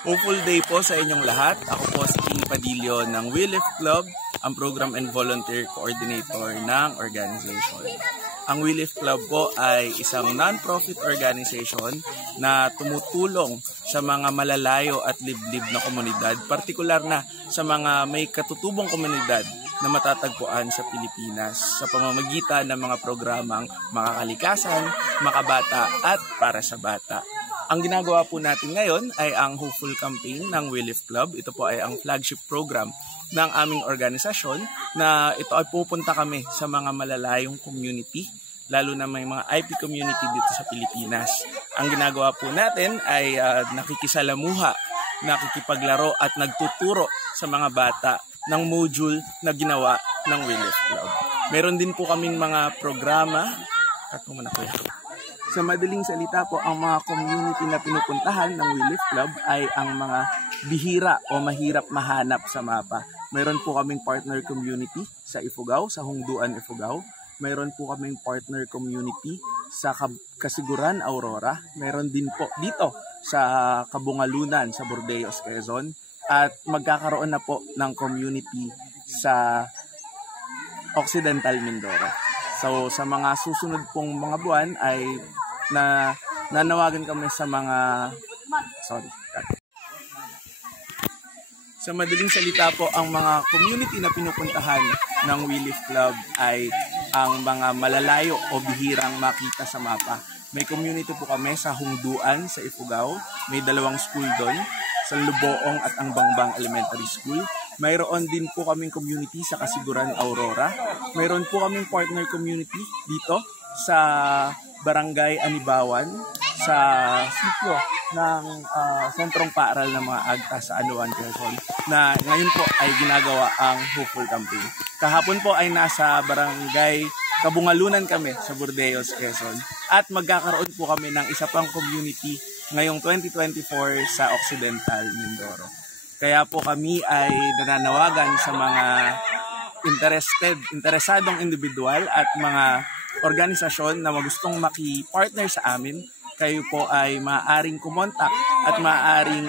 Hopeful day po sa inyong lahat. Ako po si King Padillo ng We Lift Club, ang Program and Volunteer Coordinator ng organization. Ang We Lift Club po ay isang non-profit organization na tumutulong sa mga malalayo at liblib na komunidad, partikular na sa mga may katutubong komunidad na matatagpuan sa Pilipinas sa pamamagitan ng mga programang Makakalikasan, Makabata at Para sa Bata. Ang ginagawa po natin ngayon ay ang Hopeful Campaign ng We Lift Club. Ito po ay ang flagship program ng aming organisasyon na ito ay pupunta kami sa mga malalayong community, lalo na may mga IP community dito sa Pilipinas. Ang ginagawa po natin ay nakikisalamuha, nakikipaglaro at nagtuturo sa mga bata ng module na ginawa ng We Lift Club. Meron din po kaming mga programa. Sa madaling salita po, ang mga community na pinupuntahan ng We Lift Club ay ang mga bihira o mahirap mahanap sa mapa. Mayroon po kaming partner community sa Ifugao, sa Hungduan, Ifugao. Mayroon po kaming partner community sa Kasiguran, Aurora. Mayroon din po dito sa Kabungalunan, sa Bordeos, Quezon. At magkakaroon na po ng community sa Occidental Mindoro. So sa mga susunod pong mga buwan ay nanawagan kami sa mga Sa madaling salita po, ang mga community na pinupuntahan ng We Lift Club ay ang mga malalayo o bihirang makita sa mapa. May community po kami sa Hungduan, sa Ifugao. May 2 school doon, sa Luboong at ang Bangbang Elementary School. Mayroon din po kaming community sa Kasiguran, Aurora. Mayroon po kaming partner community dito sa Barangay Anibawan, sa sitio ng sentrong paaral ng mga AGTA sa Anuan, Quezon, na ngayon po ay ginagawa ang Hopeful Campaign. Kahapon po ay nasa Barangay Kabungalunan kami sa Bordeos, Quezon, at magkakaroon po kami ng isa pang community ngayong 2024 sa Occidental Mindoro. Kaya po kami ay nananawagan sa mga interesadong individual at mga organisasyon na gustong maki-partner sa amin. Kayo po ay maaaring kumontak at maaaring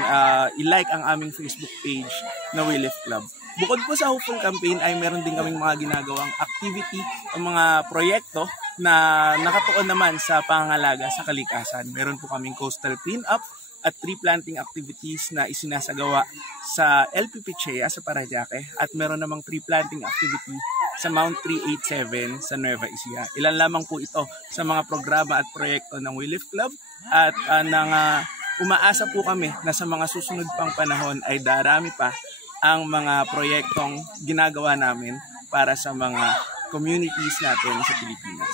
i-like ang aming Facebook page na We Lift Club. Bukod po sa Hopeful Campaign ay meron din kaming mga ginagawang activity o mga proyekto na nakatuon naman sa pangangalaga sa kalikasan. Meron po kaming coastal cleanup at tree planting activities na isinasagawa sa LP Pichea sa Parayaque, at meron namang tree planting activity sa Mount 387 sa Nueva Ecija. Ilan lamang po ito sa mga programa at proyekto ng We Lift Club, at umaasa po kami na sa mga susunod pang panahon ay darami pa ang mga proyektong ginagawa namin para sa mga communities natin sa Pilipinas.